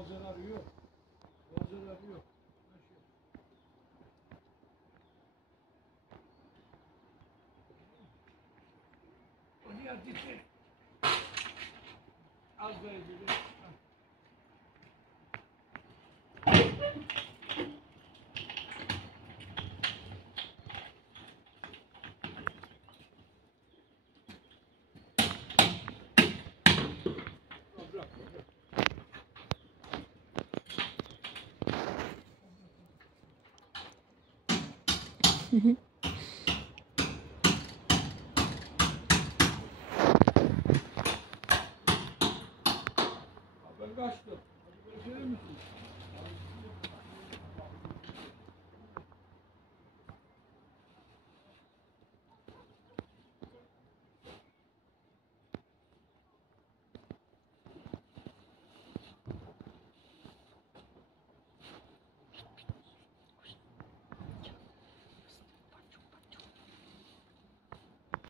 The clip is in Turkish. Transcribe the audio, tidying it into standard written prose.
Doğal zararı yok. Doğal zararı yok. O diğer diktir. Az da edildi. Hı hı. Ben kaçtım. Hadi görüşelim misin?